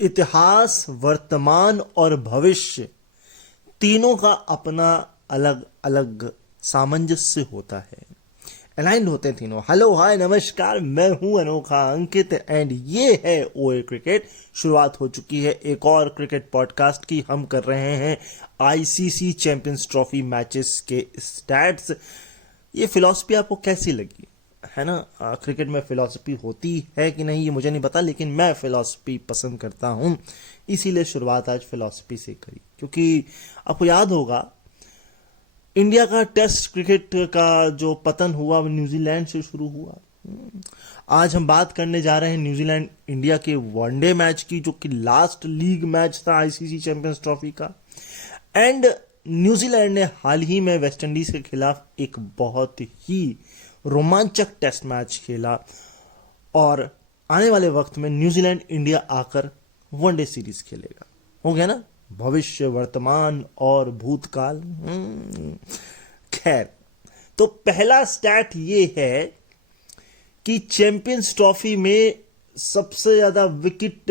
इतिहास, वर्तमान और भविष्य तीनों का अपना अलग अलग सामंजस्य होता है, अलाइंड होते हैं तीनों। हेलो हाय नमस्कार, मैं हूं अनोखा अंकित एंड ये है ओए क्रिकेट। शुरुआत हो चुकी है एक और क्रिकेट पॉडकास्ट की। हम कर रहे हैं आईसीसी चैंपियंस ट्रॉफी मैचेस के स्टैट्स। ये फिलॉसफी आपको कैसी लगी है ना? क्रिकेट में फिलॉसफी होती है कि नहीं ये मुझे नहीं पता, लेकिन मैं फिलॉसफी पसंद करता हूं, इसीलिए शुरुआत आज फिलॉसफी से करी। क्योंकि आपको याद होगा इंडिया का टेस्ट क्रिकेट का जो पतन हुआ वो न्यूजीलैंड से शुरू हुआ। आज हम बात करने जा रहे हैं न्यूजीलैंड इंडिया के वनडे मैच की, जो कि लास्ट लीग मैच था आईसीसी चैंपियंस ट्रॉफी का। एंड न्यूजीलैंड ने हाल ही में वेस्ट इंडीज के खिलाफ एक बहुत ही रोमांचक टेस्ट मैच खेला और आने वाले वक्त में न्यूजीलैंड इंडिया आकर वनडे सीरीज खेलेगा। हो गया ना, भविष्य, वर्तमान और भूतकाल। खैर, तो पहला स्टैट ये है कि चैंपियंस ट्रॉफी में सबसे ज्यादा विकेट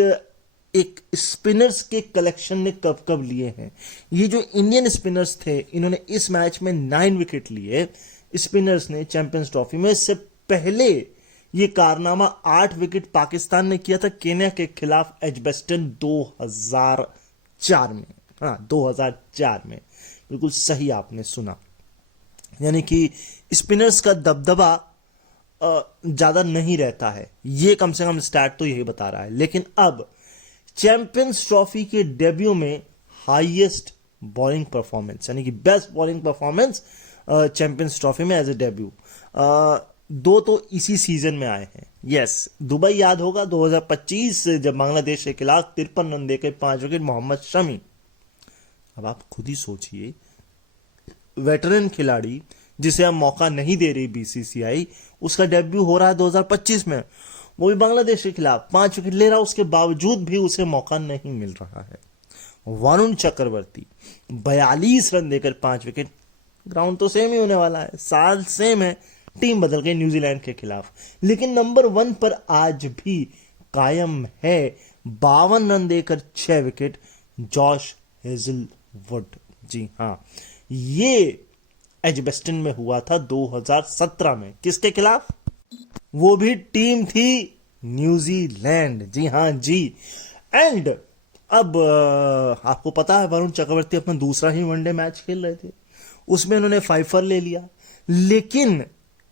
एक स्पिनर्स के कलेक्शन ने कब कब लिए हैं। ये जो इंडियन स्पिनर्स थे, इन्होंने इस मैच में 9 विकेट लिए स्पिनर्स ने चैंपियंस ट्रॉफी में। इससे पहले ये कारनामा 8 विकेट पाकिस्तान ने किया था केन्या के खिलाफ एजबेस्टन 2004 में। हाँ, 2004 में, बिल्कुल सही आपने सुना। यानी कि स्पिनर्स का दबदबा ज्यादा नहीं रहता है, ये कम से कम स्टैट तो यही बता रहा है। लेकिन अब चैंपियंस ट्रॉफी के डेब्यू में हाईएस्ट बॉलिंग परफॉर्मेंस, यानी कि best bowling performance champions trophy में एज ए डेब्यू, 2 तो इसी सीजन में आए हैं। यस, दुबई याद होगा 2025 जब बांग्लादेश के खिलाफ 53 रन देकर 5 विकेट मोहम्मद शमी। अब आप खुद ही सोचिए, वेटरन खिलाड़ी जिसे अब मौका नहीं दे रही बीसीसीआई, उसका डेब्यू हो रहा है 2025 में, वो भी बांग्लादेश के खिलाफ 5 विकेट ले रहा, उसके बावजूद भी उसे मौका नहीं मिल रहा है। वरुण चक्रवर्ती 42 रन देकर 5 विकेट। ग्राउंड तो सेम ही होने वाला है, साल सेम है, टीम बदल गई न्यूजीलैंड के खिलाफ, लेकिन नंबर 1 पर आज भी कायम है 52 रन देकर 6 विकेट जॉश हेजलवुड। जी हाँ, ये एजबेस्टन में हुआ था 2017 में। किसके खिलाफ? वो भी टीम थी न्यूजीलैंड। जी हाँ जी। एंड अब आपको पता है वरुण चक्रवर्ती अपना दूसरा ही वनडे मैच खेल रहे थे, उसमें उन्होंने 5 ले लिया। लेकिन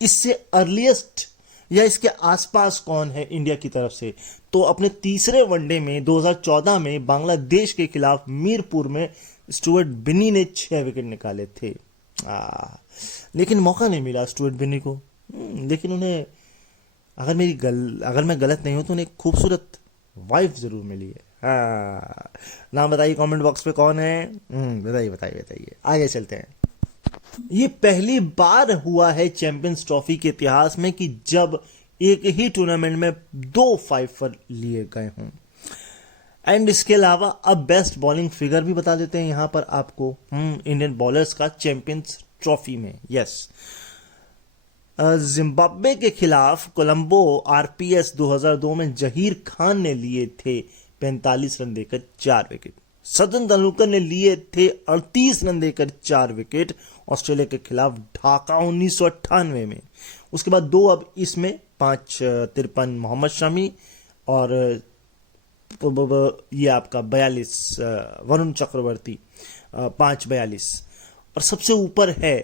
इससे अर्लीस्ट या इसके आसपास कौन है इंडिया की तरफ से? तो अपने तीसरे वनडे में 2014 में बांग्लादेश के खिलाफ मीरपुर में स्टुअर्ट बिन्नी ने 6 विकेट निकाले थे। लेकिन मौका नहीं मिला स्टुअर्ट बिन्नी को। लेकिन उन्हें, अगर मैं गलत नहीं हूं तो उन्हें एक खूबसूरत वाइफ जरूर मिली है। हाँ, नाम बताइए कमेंट बॉक्स पे कौन है। बताइए बताइए बताइए, आगे चलते हैं। ये पहली बार हुआ है चैंपियंस ट्रॉफी के इतिहास में कि जब एक ही टूर्नामेंट में 2 5 लिए गए हों। एंड इसके अलावा अब बेस्ट बॉलिंग फिगर भी बता देते हैं यहां पर आपको इंडियन बॉलर्स का चैंपियंस ट्रॉफी में। यस, जिम्बाब्वे के खिलाफ कोलंबो आरपीएस 2002 में जहीर खान ने लिए थे 45 रन देकर 4 विकेट। सचिन तेंदुलकर ने लिए थे 38 रन देकर 4 विकेट ऑस्ट्रेलिया के खिलाफ ढाका 1998 में। उसके बाद 2 अब इसमें 5-53 मोहम्मद शमी और ये आपका 42 वरुण चक्रवर्ती 5-42। और सबसे ऊपर है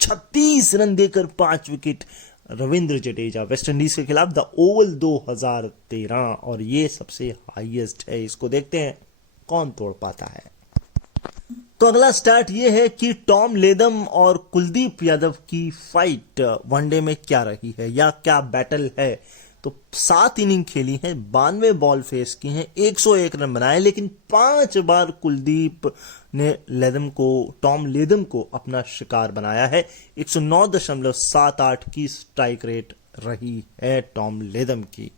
36 रन देकर 5 wicket Ravindra Jadeja West Indies के खिलाफ द ओवल 2013, और ये सबसे हाईएस्ट है। इसको देखते हैं कौन तोड़ पाता है। तो अगला स्टार्ट ये है कि टॉम लेदम और कुलदीप यादव की फाइट वनडे में क्या रही है या क्या बैटल है। तो 7 इनिंग खेली हैं, 92 बॉल फेस की हैं, 101 रन बनाए, लेकिन 5 बार कुलदीप ने टॉम लेदम को अपना शिकार बनाया है। 109.78 की स्ट्राइक रेट रही है टॉम लेदम की।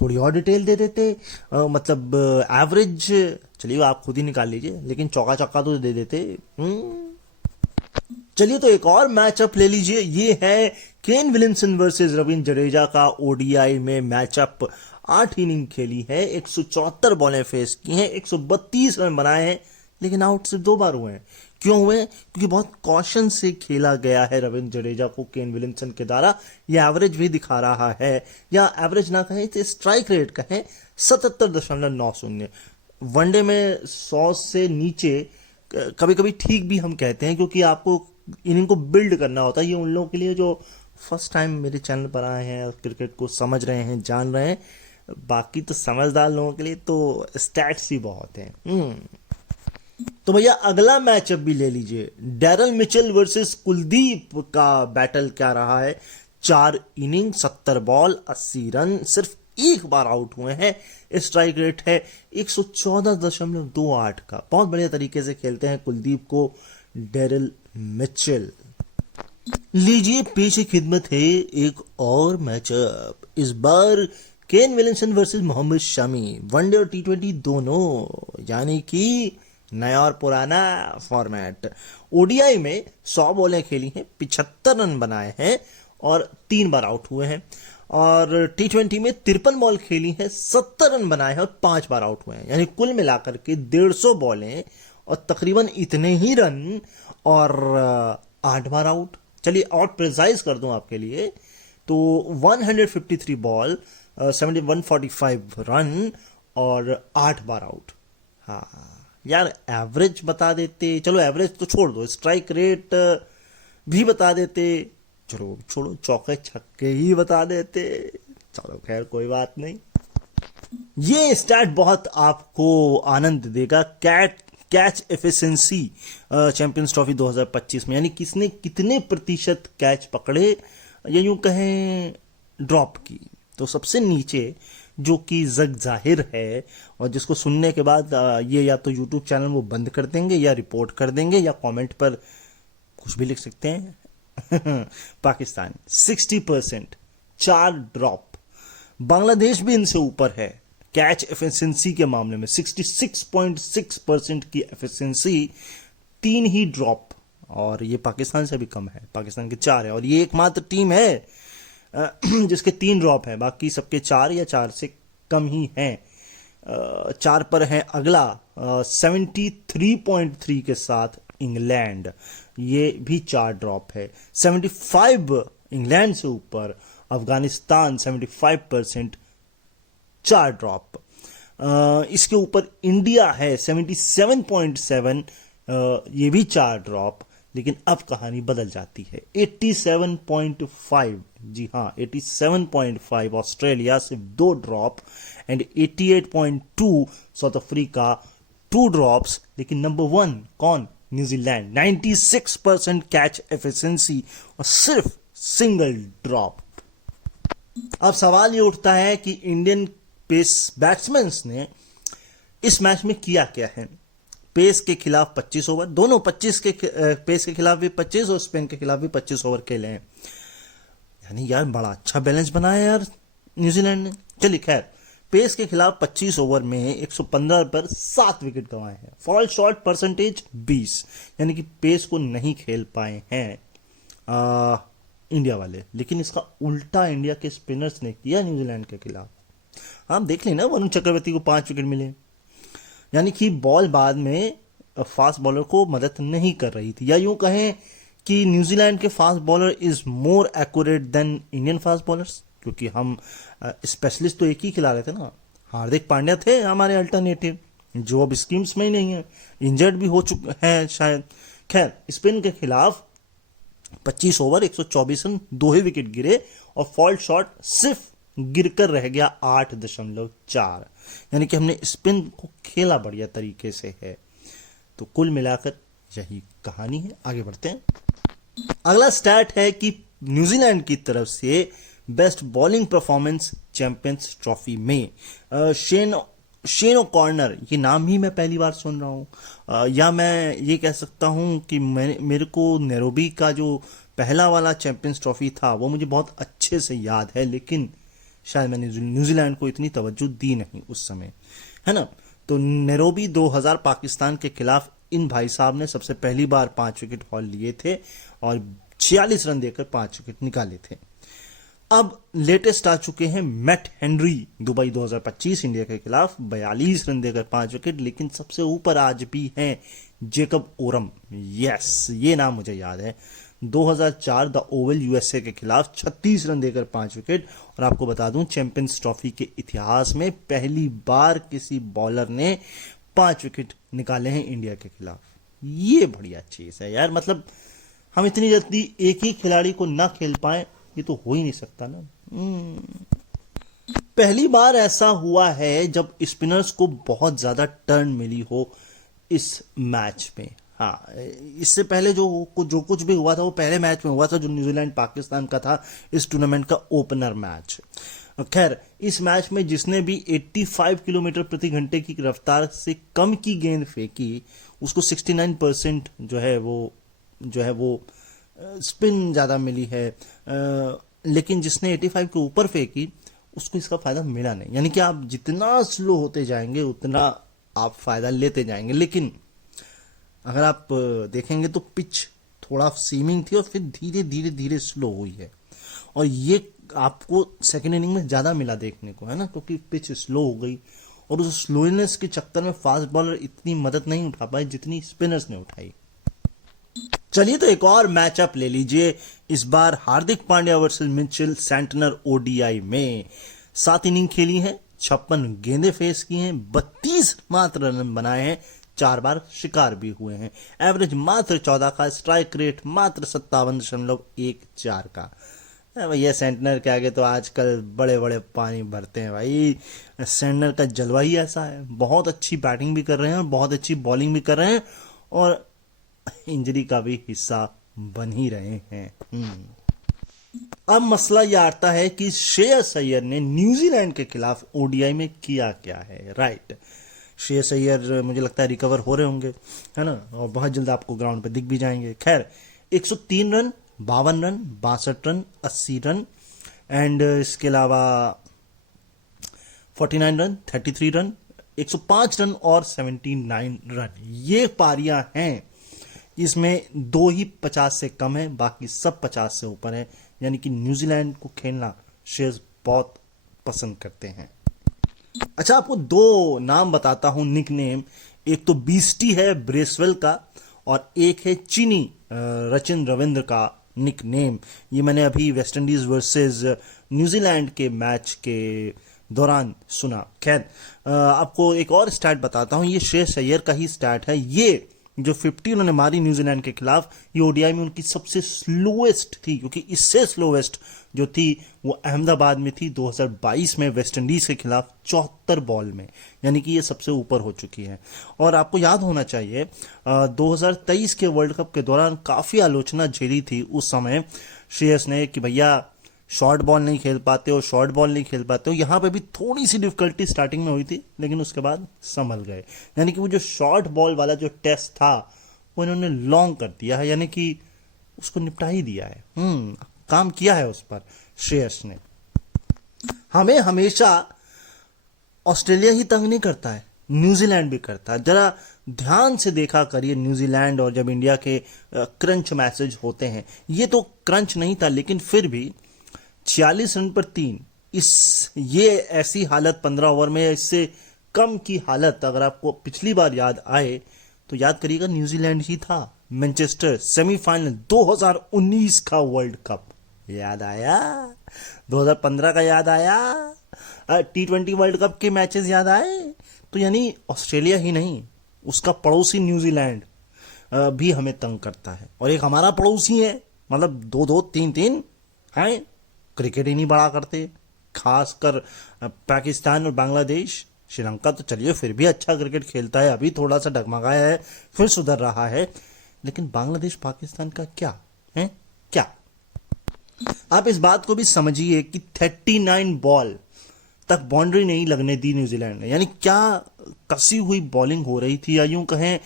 थोड़ी और डिटेल दे देते, मतलब एवरेज, चलिए आप खुद ही निकाल लीजिए, लेकिन चौका चौका तो दे देते। चलिए तो एक और मैचअप ले लीजिए। ये है केन विलियमसन वर्सेस रविंद्र जडेजा का ओडीआई में मैचअप। 8 इनिंग खेली है, 174 बॉलें फेस की हैं, 132 रन बनाए हैं, लेकिन आउट सिर्फ 2 बार हुए हैं। क्यों हुए? क्योंकि बहुत कॉशन से खेला गया है रविंद्र जडेजा को केन विलियमसन के द्वारा। यह एवरेज भी दिखा रहा है, या एवरेज ना कहें तो स्ट्राइक रेट कहें 77.90। वनडे में 100 से नीचे कभी कभी ठीक भी हम कहते हैं, क्योंकि आपको इनिंग को बिल्ड करना होता है। ये उन लोगों के लिए जो फर्स्ट टाइम मेरे चैनल पर आए हैं और क्रिकेट को समझ रहे हैं, जान रहे हैं। बाकी तो समझदार लोगों के लिए तो स्टैट्स ही बहुत हैं। तो भैया अगला मैचअप भी ले लीजिए, डैरल मिचेल वर्सेस कुलदीप का बैटल क्या रहा है। 4 इनिंग 70 बॉल 80 रन, सिर्फ एक बार आउट हुए हैं। स्ट्राइक रेट है 114.28 का। बहुत बढ़िया तरीके से खेलते हैं कुलदीप को डैरल मिचेल। लीजिए पेश खिदमत है एक और मैचअप, इस बार Kane Williamson versus Mohammed Shami. One day और टी20 दोनों, यानी कि नया और पुराना फॉर्मेट। ओडीआई में 100 बॉलें खेली हैं, 75 रन बनाए हैं और 3 बार आउट हुए हैं। और टी20 में 53 बॉल खेली हैं, 70 रन बनाए हैं और 5 बार आउट हुए हैं। यानी कुल मिलाकर के 150 बॉलें और तकरीबन इतने ही रन और 8 बार आउट। चलिए और प्रिसाइज कर दूं आपके लिए, तो 153 बॉल 145 रन और 8 बार आउट। हाँ यार, एवरेज बता देते, चलो एवरेज तो छोड़ दो, स्ट्राइक रेट भी बता देते, चलो छोड़ो, चौके छक्के ही बता देते, चलो खैर कोई बात नहीं। ये स्टैट बहुत आपको आनंद देगा। कैच एफिशिएंसी चैंपियंस ट्रॉफी 2025 में, यानी किसने कितने प्रतिशत कैच पकड़े या यूं कहें ड्रॉप की। तो सबसे नीचे जो कि जग जाहिर है और जिसको सुनने के बाद ये या तो यूट्यूब चैनल वो बंद कर देंगे या रिपोर्ट कर देंगे या कमेंट पर कुछ भी लिख सकते हैं। पाकिस्तान 60%, 4 ड्रॉप। बांग्लादेश भी इनसे ऊपर है कैच एफिशिएंसी के मामले में, 66.6% की एफिशिएंसी, 3 ही ड्रॉप। और ये पाकिस्तान से भी कम है, पाकिस्तान के 4 है। और ये एकमात्र टीम है जिसके 3 ड्रॉप है, बाकी सबके 4 या 4 से कम ही हैं। 4 पर है अगला 73.3 के साथ इंग्लैंड, ये भी 4 ड्रॉप है। 75 इंग्लैंड से ऊपर अफगानिस्तान 75%, 4 ड्रॉप। इसके ऊपर इंडिया है 77.7, ये भी 4 ड्रॉप। लेकिन अब कहानी बदल जाती है, 87.5, जी हाँ 87.5 ऑस्ट्रेलिया, सिर्फ 2 drop. And 88.2 south Africa, 2 drops. लेकिन नंबर 1 कौन? न्यूजीलैंड, 96% कैच एफिशिएंसी और सिर्फ सिंगल ड्रॉप। अब सवाल ये उठता है कि इंडियन पेस बैट्समैन ने इस मैच में किया क्या है। पेस के खिलाफ 25 ओवर, दोनों 25 के पेस के खिलाफ भी 25 और स्पिन के खिलाफ भी 25 ओवर खेले हैं। यानी यार बड़ा अच्छा बैलेंस बनाया यार न्यूजीलैंड ने। चलिए खैर, पेस के खिलाफ 25 ओवर में 115 पर 7 विकेट गंवाए हैं। फॉल शॉट परसेंटेज 20, यानी कि पेस को नहीं खेल पाए हैं इंडिया वाले। लेकिन इसका उल्टा इंडिया के स्पिनर्स ने किया न्यूजीलैंड के खिलाफ। आप देख लेना, वरुण चक्रवर्ती को 5 विकेट मिले। यानी कि बॉल बाद में फास्ट बॉलर को मदद नहीं कर रही थी, या यूं कहें कि न्यूजीलैंड के fast bowler is more accurate then Indian fast bowlers. क्योंकि हम स्पेशलिस्ट तो एक ही खिला रहे थे ना, हार्दिक पांड्या थे हमारे अल्टरनेटिव, जो अब स्कीम्स में ही नहीं है, इंजर्ड भी हो चुके हैं शायद। खैर, स्पिन के खिलाफ 25 ओवर 124 रन, 2 ही विकेट गिरे और फॉल्ट शॉट सिर्फ गिरकर रह गया 8.4। यानी कि हमने स्पिन को खेला बढ़िया तरीके से है। तो कुल मिलाकर यही कहानी है। आगे बढ़ते हैं। अगला स्टैट है कि न्यूजीलैंड की तरफ से best bowling performance champions trophy में शेन ओकॉर्नर, ये नाम ही मैं पहली बार सुन रहा हूं। या मैं ये कह सकता हूं कि मेरे को नैरोबी का जो पहला वाला चैंपियंस ट्रॉफी था वो मुझे बहुत अच्छे से याद है, लेकिन शायद मैंने न्यूजीलैंड को इतनी तवज्जो दी नहीं उस समय, है ना। तो नैरोबी 2000 पाकिस्तान के खिलाफ इन भाई साहब ने सबसे पहली बार 5 विकेट हॉल लिए थे और 46 रन देकर 5 विकेट निकाले थे। अब लेटेस्ट आ चुके हैं मैट हेनरी दुबई 2025 इंडिया के खिलाफ 42 रन देकर 5 विकेट। लेकिन सबसे ऊपर आज भी हैं जेकब ओरम। यस, ये नाम मुझे याद है। 2004 द ओवल यूएसए के खिलाफ 36 रन देकर 5 विकेट। और आपको बता दूं, चैंपियंस ट्रॉफी के इतिहास में पहली बार किसी बॉलर ने 5 विकेट निकाले हैं इंडिया के खिलाफ। ये बढ़िया चीज है यार। मतलब हम इतनी जल्दी एक ही खिलाड़ी को ना खेल पाए, ये तो हो ही नहीं सकता ना। पहली बार ऐसा हुआ है जब स्पिनर्स को बहुत ज्यादा टर्न मिली हो इस मैच में। हाँ, इससे पहले जो कुछ भी हुआ था वो पहले मैच में हुआ था, जो न्यूजीलैंड पाकिस्तान का था, इस टूर्नामेंट का ओपनर मैच। खैर, इस मैच में जिसने भी 85 किलोमीटर प्रति घंटे की रफ्तार से कम की गेंद फेंकी, उसको 69% जो है वो स्पिन ज़्यादा मिली है। लेकिन जिसने 85 के ऊपर फेंकी, उसको इसका फ़ायदा मिला नहीं। यानी कि आप जितना स्लो होते जाएंगे उतना आप फ़ायदा लेते जाएंगे। लेकिन अगर आप देखेंगे तो पिच थोड़ा सीमिंग थी और फिर धीरे धीरे धीरे स्लो हुई है। और ये आपको सेकेंड इनिंग में ज़्यादा मिला देखने को, है ना, क्योंकि पिच स्लो हो गई और उस स्लोनेस के चक्कर में फास्ट बॉलर इतनी मदद नहीं उठा पाए जितनी स्पिनर्स ने उठाई। चलिए तो एक और मैचअप ले लीजिए। इस बार Hardik Pandya versus Mitchell Santner ODI में 7 इनिंग खेली हैं, 56 गेंदें फेस की हैं, 32 मात्र रन बनाए हैं, 4 बार शिकार भी हुए हैं। एवरेज मात्र 14 का, स्ट्राइक रेट मात्र 57.14 का। भैया सेंटनर के आगे तो आजकल बड़े बड़े पानी भरते हैं भाई। सेंटनर का जलवा ही ऐसा है। बहुत अच्छी बैटिंग भी कर रहे हैं और बहुत अच्छी बॉलिंग भी कर रहे हैं और इंजरी का भी हिस्सा बन ही रहे हैं। अब मसला यह आता है कि श्रेयस अय्यर ने न्यूजीलैंड के खिलाफ ओडीआई में किया क्या है। राइट, श्रेयस अय्यर मुझे लगता है रिकवर हो रहे होंगे, है ना, और बहुत जल्द आपको ग्राउंड पे दिख भी जाएंगे। खैर, 103 run, 52 run, 62 run, 80 run and इसके अलावा 49 रन, 33 रन, 105 रन और 79 रन, ये पारियां हैं। इसमें 2 ही 50 से कम है, बाकी सब 50 से ऊपर है। यानी कि न्यूजीलैंड को खेलना श्रेयस बहुत पसंद करते हैं। अच्छा, आपको 2 नाम बताता हूं, निक नेम। एक तो बीस्टी है ब्रेसवेल का और एक है चीनी रचिन रविंद्र का निक नेम। ये मैंने अभी वेस्ट इंडीज वर्सेस न्यूजीलैंड के मैच के दौरान सुना। खैर, आपको एक और स्टैट बताता हूं, ये श्रेयस अय्यर का ही स्टैट है। ये जो 50 उन्होंने मारी न्यूजीलैंड के खिलाफ, ये ओडीआई में उनकी सबसे स्लोएस्ट थी, क्योंकि इससे स्लोएस्ट जो थी वो अहमदाबाद में थी 2022 में वेस्ट इंडीज के खिलाफ 74 बॉल में। यानी कि ये सबसे ऊपर हो चुकी है। और आपको याद होना चाहिए 2023 के वर्ल्ड कप के दौरान काफी आलोचना झेली थी उस समय श्रेयस ने कि भैया शॉर्ट बॉल नहीं खेल पाते हो, शॉर्ट बॉल नहीं खेल पाते हो। यहां पे भी थोड़ी सी डिफिकल्टी स्टार्टिंग में हुई थी, लेकिन उसके बाद संभल गए। यानी कि वो जो शॉर्ट बॉल वाला जो टेस्ट था वो इन्होंने लॉन्ग कर दिया है, यानी कि उसको निपटा ही दिया है। काम किया है उस पर श्रेयस ने। हमें हमेशा ऑस्ट्रेलिया ही तंग नहीं करता है, न्यूजीलैंड भी करता है। जरा ध्यान से देखा करिए न्यूजीलैंड और जब इंडिया के क्रंच मैचेज होते हैं, ये तो क्रंच नहीं था, लेकिन फिर भी 46 रन पर 3, ये ऐसी हालत 15 ओवर में, इससे कम की हालत अगर आपको पिछली बार याद आए तो याद करिएगा न्यूजीलैंड ही था। मैनचेस्टर सेमीफाइनल 2019 का वर्ल्ड कप याद आया, 2015 का याद आया, T20 वर्ल्ड कप के मैचेस याद आए। तो यानी ऑस्ट्रेलिया ही नहीं, उसका पड़ोसी न्यूजीलैंड भी हमें तंग करता है। और एक हमारा पड़ोसी है, मतलब 2-2, 3-3 हैं, क्रिकेट ही नहीं बड़ा करते। खासकर पाकिस्तान और बांग्लादेश। श्रीलंका तो चलिए फिर भी अच्छा क्रिकेट खेलता है, अभी थोड़ा सा डगमगाया है, फिर सुधर रहा है। लेकिन बांग्लादेश पाकिस्तान का क्या है, क्या? आप इस बात को भी समझिए कि 39 बॉल तक बाउंड्री नहीं लगने दी न्यूजीलैंड ने। यानी क्या कसी हुई बॉलिंग हो रही थी, या यूं कहें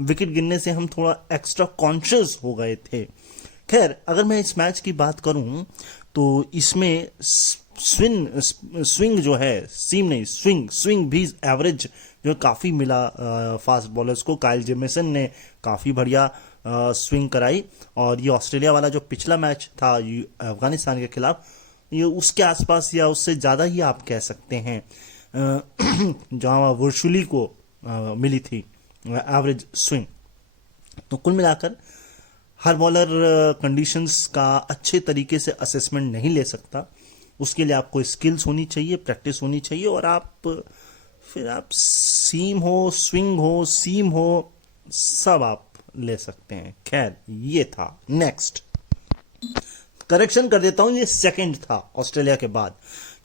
विकेट गिरने से हम थोड़ा एक्स्ट्रा कॉन्शियस हो गए थे। खैर, अगर मैं इस मैच की बात करूं तो इसमें स्विंग जो है, सीम नहीं स्विंग भी एवरेज जो काफ़ी मिला फास्ट बॉलर्स को। काइल जेमिसन ने काफ़ी बढ़िया स्विंग कराई। और ये ऑस्ट्रेलिया वाला जो पिछला मैच था अफगानिस्तान के खिलाफ, ये उसके आसपास या उससे ज़्यादा ही आप कह सकते हैं जहाँ वर्चुअली को मिली थी एवरेज स्विंग। तो कुल मिलाकर हर बॉलर कंडीशंस का अच्छे तरीके से असेसमेंट नहीं ले सकता। उसके लिए आपको स्किल्स होनी चाहिए, प्रैक्टिस होनी चाहिए, और फिर आप सीम हो, स्विंग हो, सीम हो, सब आप ले सकते हैं। खैर, ये था। नेक्स्ट करेक्शन कर देता हूं, ये सेकंड था ऑस्ट्रेलिया के बाद।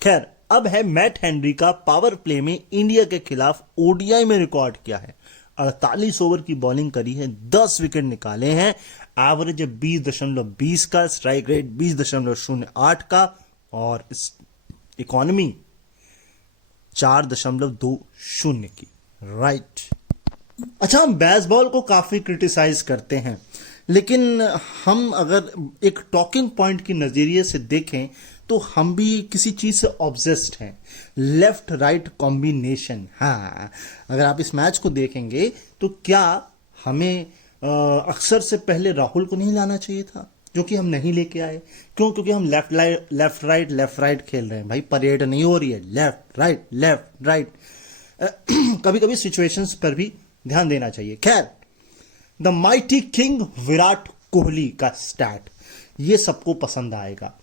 खैर, अब है मैट हेनरी का पावर प्ले में इंडिया के खिलाफ ओडीआई में रिकॉर्ड किया है। 48 ओवर की बॉलिंग करी है, 10 विकेट निकाले हैं, एवरेज 20.20 का, स्ट्राइक रेट 20.08 का, और इकोनॉमी 4.20 की। राइट। अच्छा, हम बेसबॉल को काफी क्रिटिसाइज करते हैं, लेकिन हम अगर एक टॉकिंग पॉइंट की नजरिए से देखें तो हम भी किसी चीज से ऑब्सेस्ड हैं, लेफ्ट राइट कॉम्बिनेशन। हाँ, अगर आप इस मैच को देखेंगे तो क्या हमें अक्सर से पहले राहुल को नहीं लाना चाहिए था, जो कि हम नहीं लेके आए। क्यों? क्योंकि हम लेफ्ट राइट खेल रहे हैं। भाई, परेड नहीं हो रही है, लेफ्ट राइट। कभी कभी सिचुएशंस पर भी ध्यान देना चाहिए। खैर, the mighty king Virat Kohli का स्टैट ये सबको पसंद आएगा।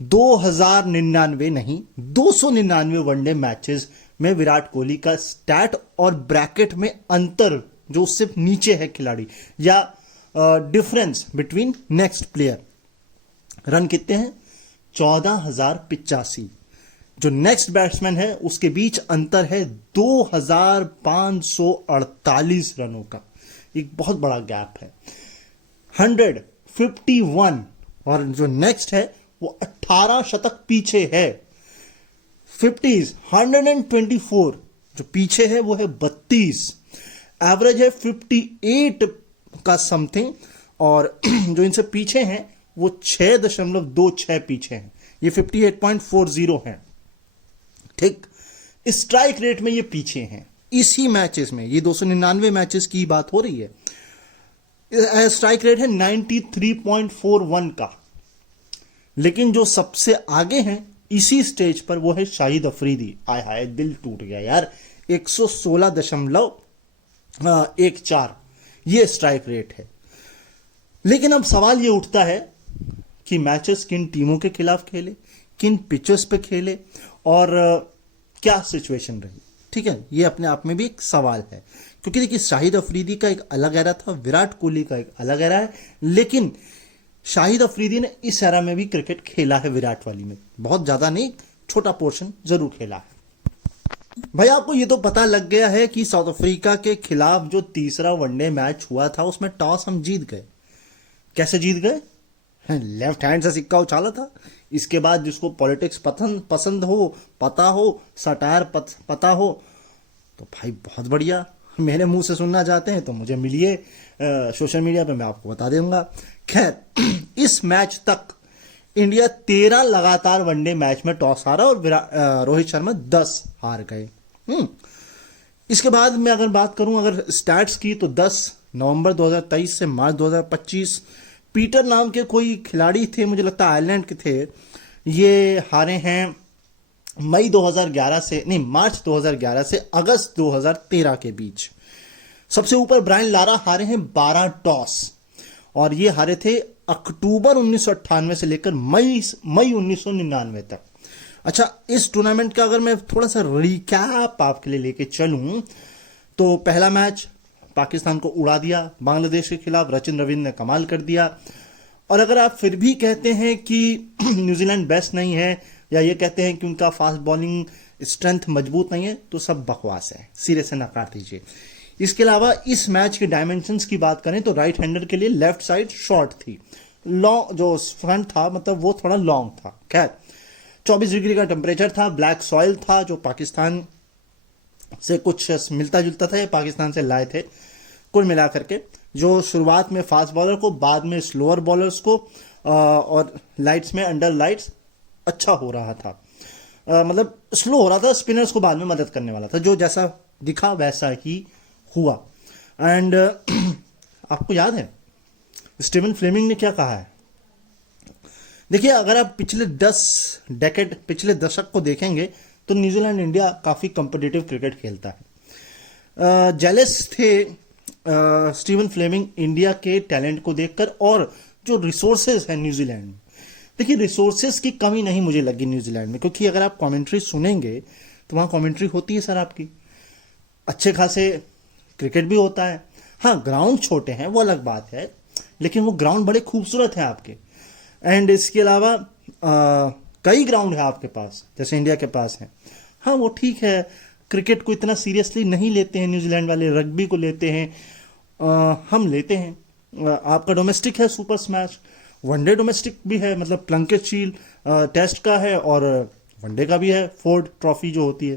2099 नहीं, 299 वनडे मैचेस में विराट कोहली का स्टैट और ब्रैकेट में अंतर जो उससे नीचे है खिलाड़ी, या difference between next player. Run कितने हैं? 14,085। जो नेक्स्ट बैट्समैन है उसके बीच अंतर है 2,548 रनों का। एक बहुत बड़ा गैप है। 151, और जो नेक्स्ट है वो 18 शतक पीछे है। 50s 124, जो पीछे है वो है 32। एवरेज है 58 का समथिंग, और जो इनसे पीछे हैं वो 6.26 पीछे हैं। ये 58.40 है। ठीक, स्ट्राइक रेट में ये पीछे हैं। इसी मैचेस में, ये 299 मैचेस की बात हो रही है, स्ट्राइक रेट है 93.41 का। लेकिन जो सबसे आगे हैं इसी स्टेज पर वो है शाहिद अफरीदी। आय हाय, दिल टूट गया यार। 116.14 ये स्ट्राइक रेट है। लेकिन अब सवाल ये उठता है कि मैचेस किन टीमों के खिलाफ खेले, किन पिचेस पे खेले, और क्या सिचुएशन रही। ठीक है, ये अपने आप में भी एक सवाल है, क्योंकि देखिए, शाहिद अफरीदी का एक अलग एरा था, विराट कोहली का एक अलग एरा है। लेकिन शाहिद अफरीदी ने इस एरा में भी क्रिकेट खेला है, विराट वाली में बहुत ज्यादा नहीं, छोटा पोर्शन जरूर खेला है। भाई, आपको ये तो पता लग गया है कि साउथ अफ्रीका के खिलाफ जो तीसरा वनडे मैच हुआ था उसमें टॉस हम जीत गए। कैसे जीत गए? लेफ्ट हैंड से सिक्का उछाला था। इसके बाद जिसको पॉलिटिक्स पसंद हो, पता हो, सटायर पता हो, तो भाई बहुत बढ़िया। मेरे मुंह से सुनना चाहते हैं तो मुझे मिलिए सोशल मीडिया पे, मैं आपको बता दूंगा। खैर, इस मैच तक इंडिया 13 लगातार वनडे मैच में टॉस हारा और रोहित शर्मा 10 हार गए। इसके बाद मैं अगर बात करूं अगर स्टैट्स की, तो 10 नवंबर 2023 से मार्च 2025 पीटर नाम के कोई खिलाड़ी थे, मुझे लगता है आयरलैंड के थे, ये हारे हैं मई 2011 से, नहीं, मार्च 2011 से अगस्त 2013 के बीच। सबसे ऊपर ब्रायन लारा हारे हैं 12 टॉस, और ये हारे थे अक्टूबर 1998 से लेकर मई 1999 तक। अच्छा, इस टूर्नामेंट का अगर मैं थोड़ा सा रिकैप आपके लिए लेके चलूं, तो पहला मैच पाकिस्तान को उड़ा दिया बांग्लादेश के खिलाफ, सचिन रविंद्र ने कमाल कर दिया। और अगर आप फिर भी कहते हैं कि न्यूजीलैंड बेस्ट नहीं है, या ये कहते हैं कि उनका फास्ट बॉलिंग स्ट्रेंथ मजबूत नहीं है, तो सब बकवास है, सिरे से नकार दीजिए। इसके अलावा इस मैच के डायमेंशंस की बात करें तो राइट हैंडर के लिए लेफ्ट साइड शॉर्ट थी, लॉन्ग जो फ्रंट था मतलब वो थोड़ा लॉन्ग था। खैर, 24 डिग्री का टेम्परेचर था, ब्लैक सॉइल था जो पाकिस्तान से कुछ मिलता जुलता था, ये पाकिस्तान से लाए थे। कुल मिलाकर के जो शुरुआत में फास्ट बॉलर को, बाद में स्लोअर बॉलर्स को, और लाइट्स में अंडर लाइट्स अच्छा हो रहा था, मतलब स्लो हो रहा था, स्पिनर्स को बाद में मदद करने वाला था। जो जैसा दिखा वैसा ही हुआ। एंड आपको याद है स्टीवन फ्लेमिंग ने क्या कहा है देखिए, अगर आप पिछले दशक को देखेंगे तो न्यूजीलैंड इंडिया काफ़ी कम्पिटिटिव क्रिकेट खेलता है। जेलस थे स्टीवन फ्लेमिंग इंडिया के टैलेंट को देखकर, और जो रिसोर्सेज है न्यूजीलैंड में, देखिए रिसोर्सेज की कमी नहीं मुझे लगी न्यूजीलैंड में, क्योंकि अगर आप कमेंट्री सुनेंगे तो वहाँ कमेंट्री होती है सर आपकी, अच्छे खासे क्रिकेट भी होता है। हाँ, ग्राउंड छोटे हैं वो अलग बात है, लेकिन वो ग्राउंड बड़े खूबसूरत हैं आपके। एंड इसके अलावा कई ग्राउंड है आपके पास, जैसे इंडिया के पास है। हाँ, वो ठीक है, क्रिकेट को इतना सीरियसली नहीं लेते हैं न्यूजीलैंड वाले, रग्बी को लेते हैं, हम लेते हैं। आपका डोमेस्टिक है सुपर स्मैश, वनडे डोमेस्टिक भी है, मतलब प्लंकेट शील्ड टेस्ट का है, और वनडे का भी है, फोर्ड ट्रॉफी जो होती है।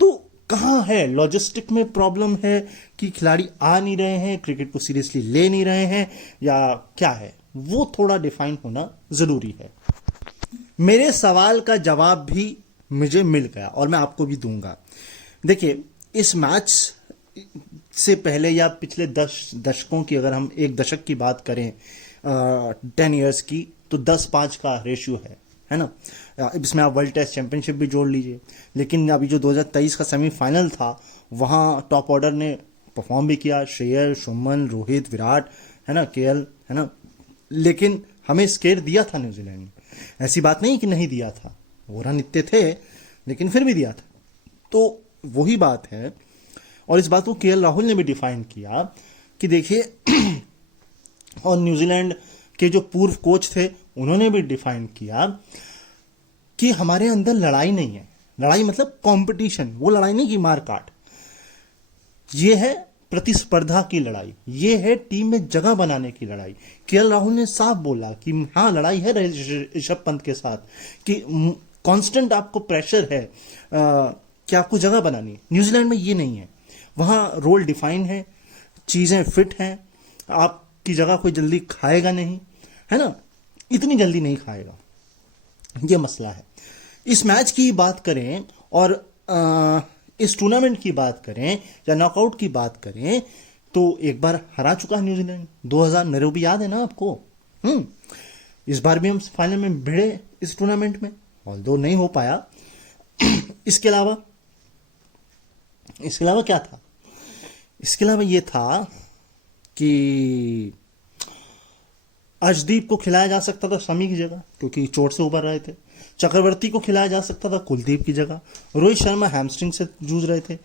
तो कहाँ है लॉजिस्टिक में प्रॉब्लम है कि खिलाड़ी आ नहीं रहे हैं, क्रिकेट को सीरियसली ले नहीं रहे हैं, या क्या है, वो थोड़ा डिफाइन होना जरूरी है। मेरे सवाल का जवाब भी मुझे मिल गया और मैं आपको भी दूंगा। देखिए, इस मैच से पहले या पिछले 10 दशकों की, अगर हम एक दशक की बात करें 10 ईयर्स की, तो 10-5 का रेशियो है ना। इसमें आप वर्ल्ड टेस्ट चैंपियनशिप भी जोड़ लीजिए। लेकिन अभी जो 2023 का सेमीफाइनल था, वहाँ टॉप ऑर्डर ने परफॉर्म भी किया, श्रेयस, शुभमन, रोहित, विराट, है ना, केएल, है ना। लेकिन हमें स्केयर दिया था न्यूजीलैंड ने, ऐसी बात नहीं कि नहीं दिया था, वो रन इतने थे लेकिन फिर भी दिया था। तो वही बात है, और इस बात को केएल राहुल ने भी डिफाइन किया कि देखिए और न्यूजीलैंड के जो पूर्व कोच थे उन्होंने भी डिफाइन किया कि हमारे अंदर लड़ाई नहीं है। लड़ाई मतलब कंपटीशन, वो लड़ाई नहीं कि मार काट, ये है प्रतिस्पर्धा की लड़ाई, ये है टीम में जगह बनाने की लड़ाई। केएल राहुल ने साफ बोला कि हाँ, लड़ाई है ऋषभ पंत के साथ, कि कांस्टेंट आपको प्रेशर है कि आपको जगह बनानी है। न्यूजीलैंड में ये नहीं है, वहाँ रोल डिफाइन है, चीज़ें फिट हैं, आपकी जगह कोई जल्दी खाएगा नहीं, है ना, इतनी जल्दी नहीं खाएगा, ये मसला है। इस मैच की बात करें और इस टूर्नामेंट की बात करें या नॉकआउट की बात करें, तो एक बार हरा चुका है न्यूजीलैंड, 2000 नैरोबी याद है ना आपको। इस बार भी हम फाइनल में भिड़े इस टूर्नामेंट में, ऑल्दो नहीं हो पाया। इसके अलावा क्या था? इसके अलावा ये था कि अर्शदीप को खिलाया जा सकता था शमी की जगह, क्योंकि चोट से उबर रहे थे। चक्रवर्ती को खिलाया जा सकता था कुलदीप की जगह। रोहित शर्मा हैमस्ट्रिंग से जूझ रहे थे,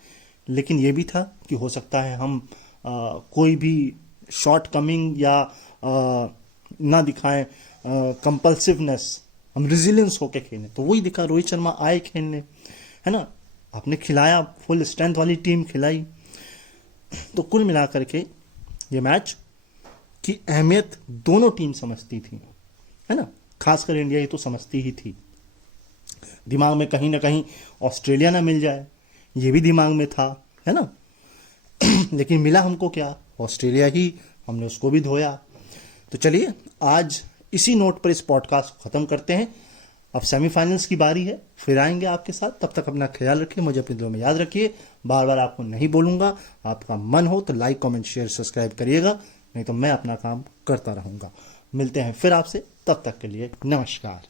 लेकिन ये भी था कि हो सकता है हम कोई भी शॉर्ट कमिंग या ना दिखाएं, कंपल्सिवनेस, हम रिजिलियंस होके खेलें। तो वही दिखा, रोहित शर्मा आए खेलने, है ना, आपने खिलाया, फुल स्ट्रेंथ वाली टीम खिलाई। तो कुल मिलाकर के ये मैच की अहमियत दोनों टीम समझती थी, है ना, खासकर इंडिया ये तो समझती ही थी। दिमाग में कहीं ना कहीं ऑस्ट्रेलिया ना मिल जाए, ये भी दिमाग में था, है ना। लेकिन मिला हमको क्या? ऑस्ट्रेलिया ही, हमने उसको भी धोया। तो चलिए, आज इसी नोट पर इस पॉडकास्ट को ख़त्म करते हैं। अब सेमीफाइनल्स की बारी है, फिर आएंगे आपके साथ। तब तक अपना ख्याल रखिए, मुझे अपने दिलों में याद रखिए। बार बार आपको नहीं बोलूँगा, आपका मन हो तो लाइक, कमेंट, शेयर, सब्सक्राइब करिएगा, नहीं तो मैं अपना काम करता रहूँगा। मिलते हैं फिर आपसे, तब तक के लिए नमस्कार।